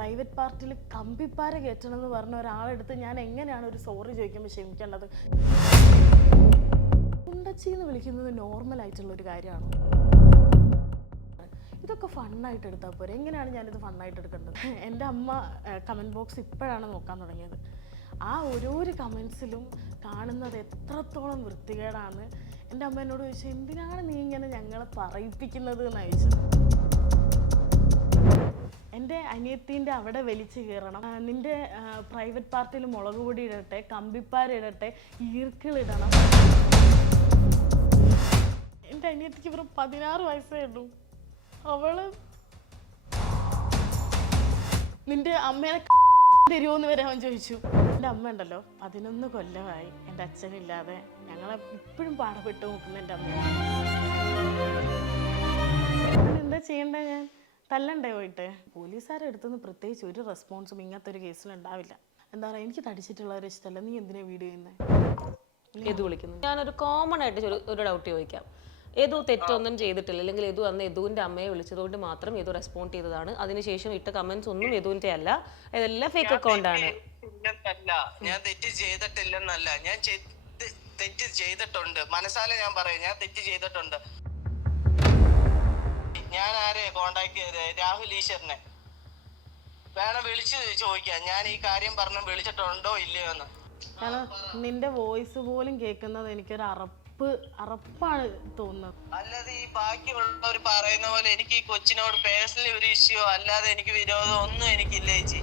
Private പാർട്ടിൽ കമ്പിപ്പാര കയറ്റണം എന്ന് പറഞ്ഞ ഒരാളെടുത്ത് ഞാൻ എങ്ങനെയാണ് ഒരു സോറി ചോദിക്കുമ്പോൾ ക്ഷമിക്കേണ്ടത്? കുണ്ടച്ചിന്ന് വിളിക്കുന്നത് നോർമൽ ആയിട്ടുള്ള ഒരു കാര്യമാണോ? ഇതൊക്കെ ഫണ്ണായിട്ട് എടുത്താൽ പോരെ. എങ്ങനെയാണ് ഞാനിത് ഫണ്ണായിട്ട് എടുക്കേണ്ടത്? എൻ്റെ അമ്മ കമൻറ്റ് ബോക്സ് ഇപ്പോഴാണ് നോക്കാൻ തുടങ്ങിയത്. ആ ഓരോരോ കമൻസിലും കാണുന്നത് എത്രത്തോളം വൃത്തികേടാണ്. എൻ്റെ അമ്മ എന്നോട് ചോദിച്ചു, എന്തിനാണ് നീ ഇങ്ങനെ ഞങ്ങളെ പറയിപ്പിക്കുന്നത് എന്ന് ചോദിച്ചത്. എൻ്റെ അനിയത്തിൻ്റെ അവിടെ വലിച്ചു കയറണം, നിൻ്റെ പ്രൈവറ്റ് പാർട്ടിയിൽ മുളക് പൊടി ഇടട്ടെ, കമ്പിപ്പാരിടട്ടെ, ഈർക്കിളിടണം. എൻ്റെ അനിയത്തിക്ക് വെറും 16 വയസ്സേ ഉള്ളൂ. അവള് നിൻ്റെ അമ്മേനെ തരുമോന്ന് വരെ അവൻ ചോദിച്ചു. എൻ്റെ അമ്മ ഉണ്ടല്ലോ 11 കൊല്ലമായി എൻ്റെ അച്ഛനില്ലാതെ ഞങ്ങളെ ഇപ്പോഴും പാടപ്പെട്ട് നോക്കുന്ന എൻ്റെ അമ്മ. എന്താ ചെയ്യണ്ടേ? ഞാൻ തല്ലണ്ടേ പോയിട്ട്? പോലീസുകാരെ അടുത്തുനിന്ന് പ്രത്യേകിച്ച് ഒരു റെസ്പോൺസും ഇങ്ങനത്തെ ഒരു കേസിലുണ്ടാവില്ല. എന്താ പറയുക, എനിക്ക് തടിച്ചിട്ടുള്ളവരെ ഇഷ്ടമല്ല. നീ എന്തിനാ വീഡിയോ ചെയ്യുന്നത്? എതു വിളിക്കുന്നു. ഞാനൊരു കോമൺ ആയിട്ട് ഒരു ഡൗട്ട് ചോദിക്കാം. ഏതു തെറ്റൊന്നും ചെയ്തിട്ടില്ല, അല്ലെങ്കിൽ ഏതു അന്ന് യദുവിന്റെ അമ്മയെ വിളിച്ചതുകൊണ്ട് മാത്രം ഏതു റെസ്പോണ്ട് ചെയ്തതാണ്. അതിനുശേഷം ഇട്ട കമന്റ്സ് ഒന്നും യദുവിന്റെ അല്ല, ഇതെല്ലാം ഫേക്ക് അക്കൗണ്ട് ആണ്. ഞാൻ തെറ്റ് ചെയ്തിട്ടില്ലെന്നല്ല, ഞാൻ തെറ്റ് ചെയ്തിട്ടുണ്ട്. മനസ്സാലെ ഞാൻ പറയും, ഞാൻ തെറ്റ് ചെയ്തിട്ടുണ്ട്. ഞാൻ ആരെ കോണ്ടാക്ട് ചെയ്തത്? രാഹുൽ ഈശ്വരനെ വേണം വിളിച്ച് ചോദിക്കാം. ഞാൻ ഈ കാര്യം പറഞ്ഞു വിളിച്ചിട്ടുണ്ടോ ഇല്ലയോ എന്ന്. കാരണം നിന്റെ വോയിസ് പോലും കേൾക്കുന്നത് എനിക്കൊരു അറപ്പാണ് തോന്നുന്നത്. അല്ലാതെ ഈ ബാക്കിയുള്ളവർ പറയുന്ന പോലെ എനിക്ക് ഈ കൊച്ചിനോട് പേഴ്സണലി ഒരു ഇഷ്യൂ അല്ലാതെ എനിക്ക് വിരോധം ഒന്നും എനിക്കില്ല ചേച്ചി.